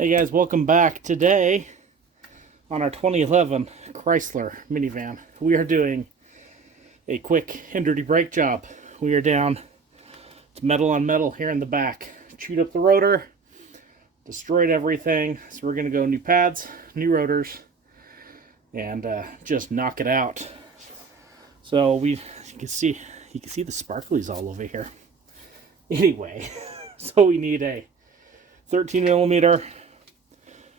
Hey guys, welcome back. Today, on our 2011 Chrysler minivan, we are doing a quick and dirty brake job. We are down to metal on metal here in the back. Chewed up the rotor, destroyed everything, so we're going to go new pads, new rotors, and just knock it out. So you can see the sparklies all over here. Anyway, so we need a 13 millimeter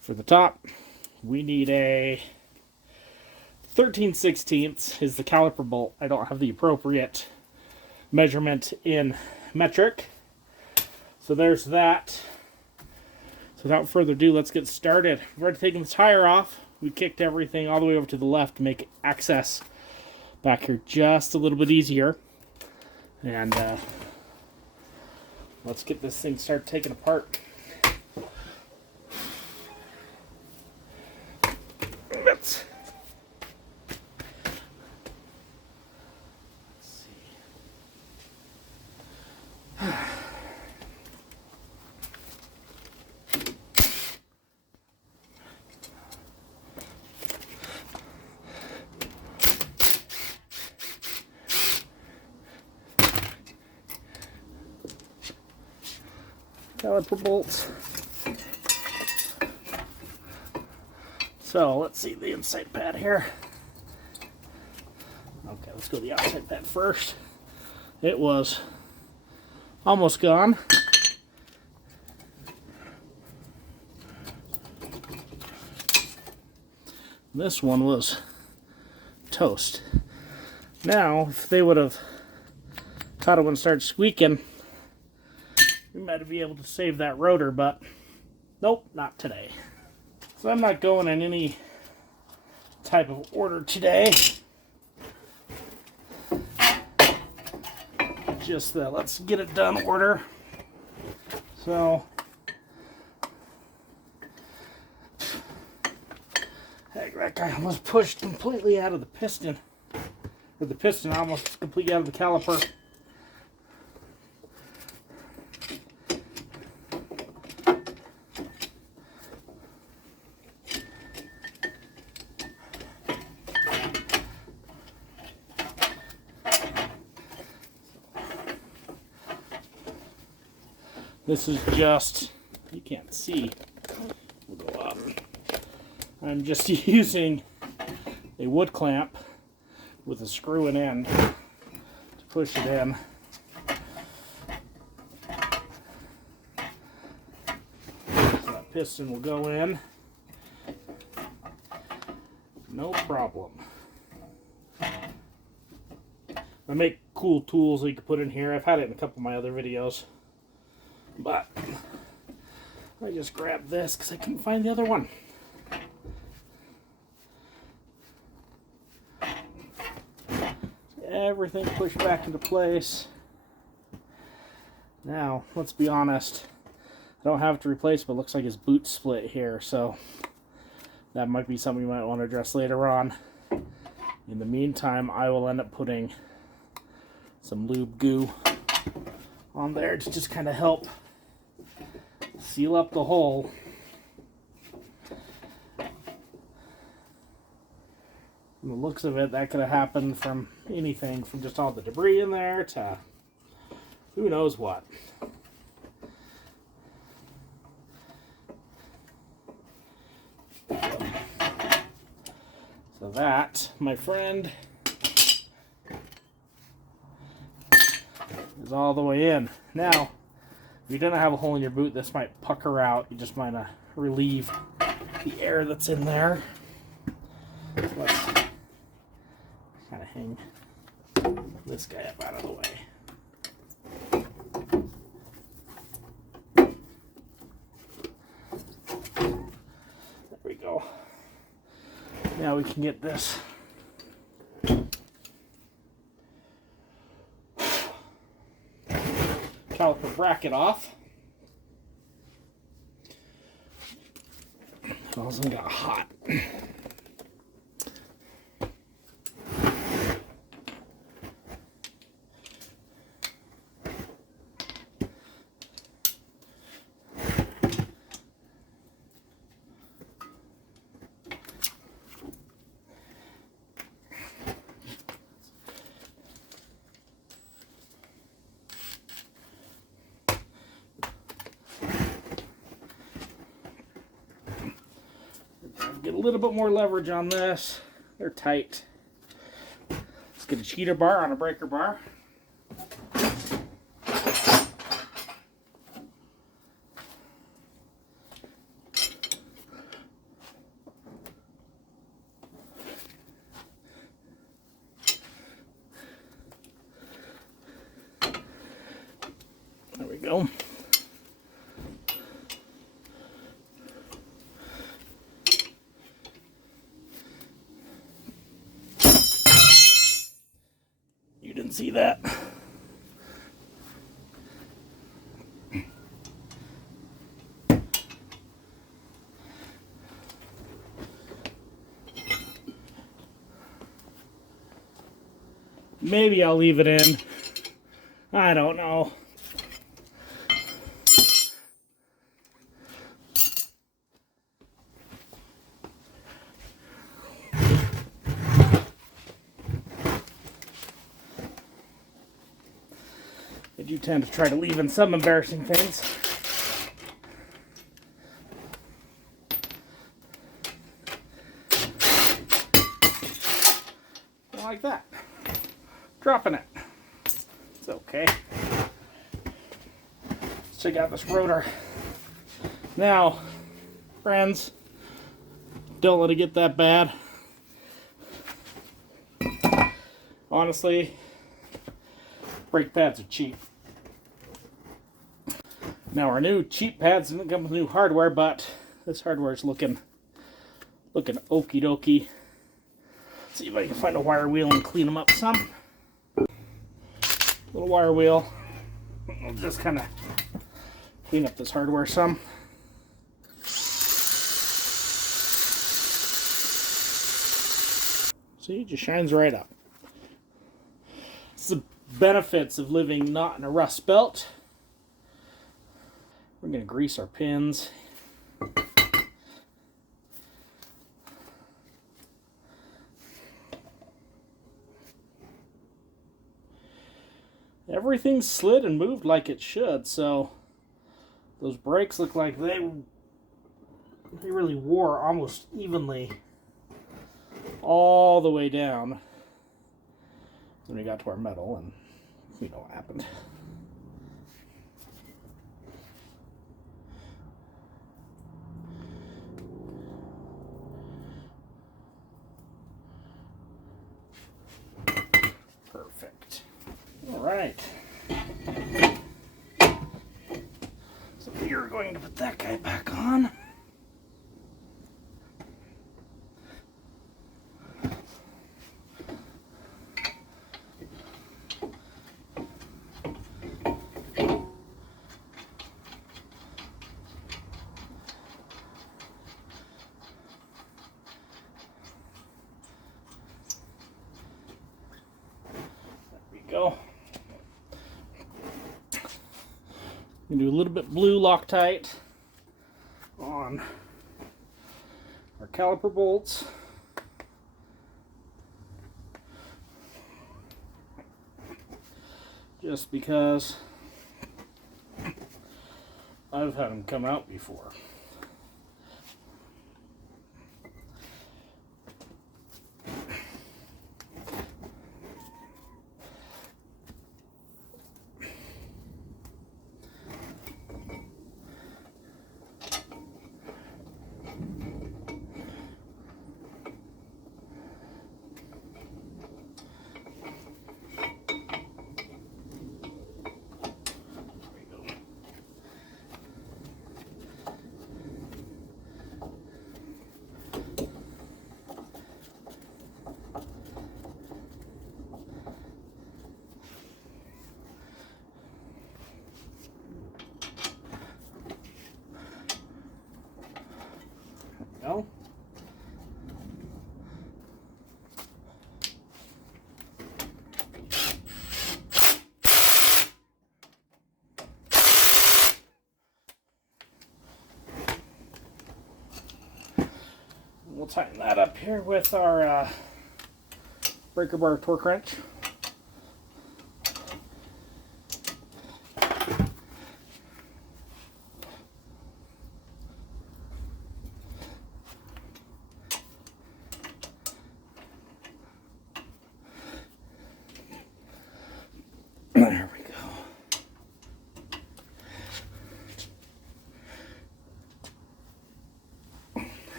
for the top. We need a 13/16 is the caliper bolt. I don't have the appropriate measurement in metric. So there's that. So without further ado, let's get started. We've already taken the tire off. We kicked everything all the way over to the left to make access back here just a little bit easier. And let's get this thing started taking apart. Let's see. Caliper bolts. So let's see the inside pad here. Okay, let's go to the outside pad first. It was almost gone. This one was toast. Now, if they would have caught it when it started squeaking, we might be able to save that rotor, but nope, not today. So I'm not going in any type of order today. Just the let's get it done order. So, heck, that guy almost pushed completely out of the piston. Or the piston almost completely out of the caliper. This is just, you can't see, we'll go up. I'm just using a wood clamp with a screw and end to push it in. So that piston will go in, no problem. I make cool tools that you can put in here. I've had it in a couple of my other videos. But I just grabbed this because I couldn't find the other one. Everything pushed back into place. Now, let's be honest. I don't have to replace, but it looks like his boot split here. So that might be something you might want to address later on. In the meantime, I will end up putting some lube goo on there to just kind of help seal up the hole. From the looks of it, that could have happened from anything from just all the debris in there to who knows what. So that, my friend, is all the way in. Now, if you don't have a hole in your boot, this might pucker out. You just might relieve the air that's in there. So let's kind of hang this guy up out of the way. There we go. Now we can get this caliper bracket off. It also got hot. Get a little bit more leverage on this. They're tight. Let's get a cheater bar on a breaker bar. There we go. You didn't see that. Maybe I'll leave it in. I don't know. I do tend to try to leave in some embarrassing things. Like that. Dropping it. It's okay. Let's check out this rotor. Now, friends, don't let it get that bad. Honestly, brake pads are cheap. Now our new cheap pads didn't come with new hardware, but this hardware is looking okie dokie. See if I can find a wire wheel and clean them up some. Little wire wheel. I'll just kind of clean up this hardware some. See, it just shines right up. It's the benefits of living not in a rust belt. We're going to grease our pins. Everything slid and moved like it should, so those brakes look like they really wore almost evenly all the way down. Then we got to our metal, and you know what happened. Perfect. All right. So we are going to put that guy back on. Go. I'm going to do a little bit blue Loctite on our caliper bolts. Just because I've had them come out before. No. We'll tighten that up here with our breaker bar torque wrench.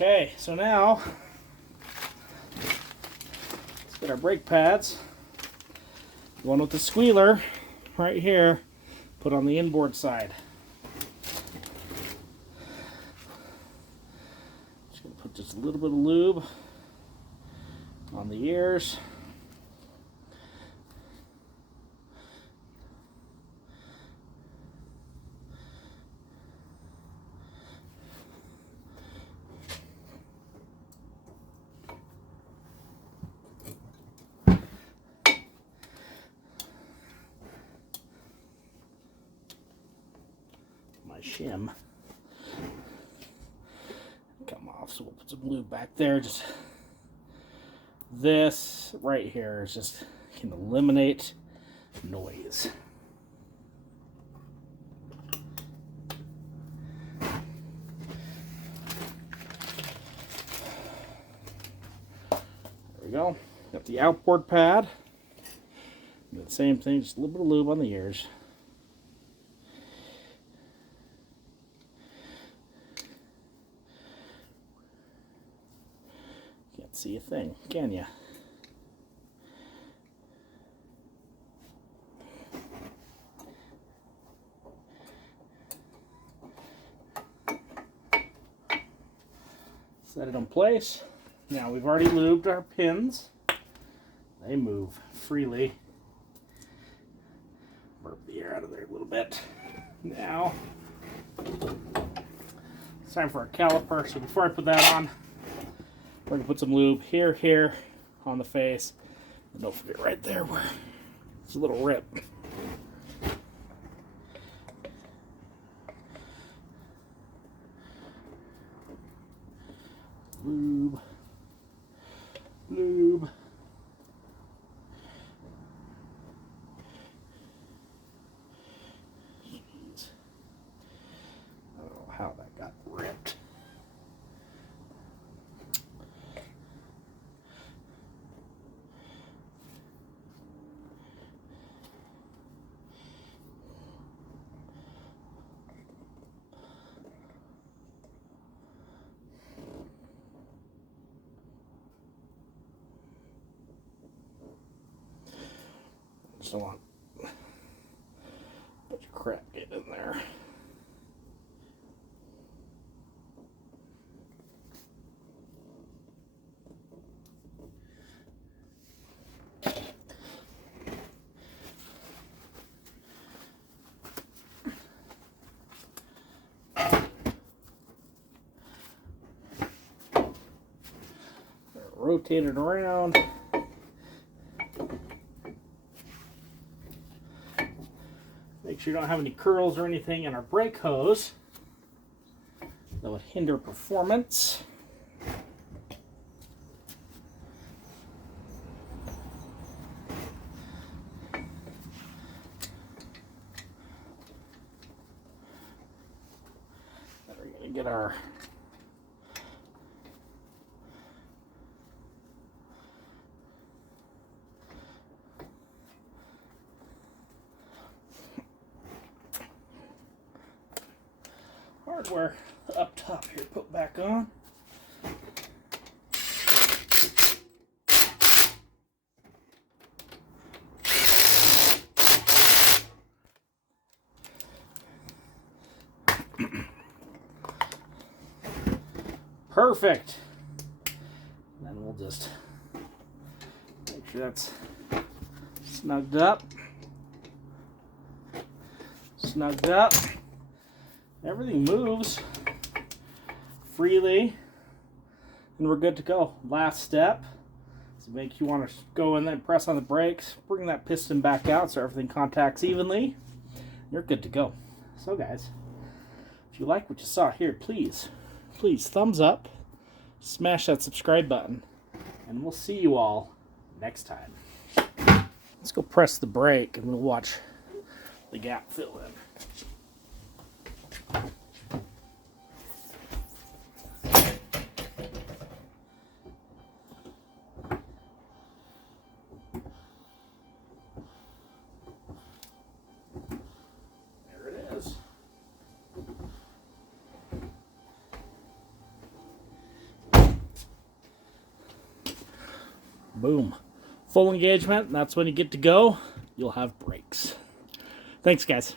Okay, so now let's get our brake pads. The one with the squealer right here, put on the inboard side. Just gonna put just a little bit of lube on the ears. My shim come off, so we'll put some lube back there. Just this right here is just can eliminate noise. There we go. Got the outboard pad. Do the same thing, just a little bit of lube on the ears. Can't see a thing, can ya? Set it in place. Now we've already lubed our pins. They move freely. Burp the air out of there a little bit. Now it's time for our caliper. So before I put that on, we're going to put some lube here, here on the face. And don't forget right there where it's a little rip. Lube. Lube. Jeez. I don't know how that got ripped. Just don't want a bunch of crap getting in there. Rotate it around. Make sure you don't have any curls or anything in our brake hose that would hinder performance. Then we're going to get our hardware up top here, put back on. Perfect. Then we'll just make sure that's snugged up. Snugged up. Everything moves freely, and we're good to go. Last step is to make you want to go in there and press on the brakes, bring that piston back out so everything contacts evenly. You're good to go. So guys, if you like what you saw here, please thumbs up, smash that subscribe button, and we'll see you all next time. Let's go press the brake and we'll watch the gap fill in. Boom. Full engagement, and that's when you get to go. You'll have brakes. Thanks, guys.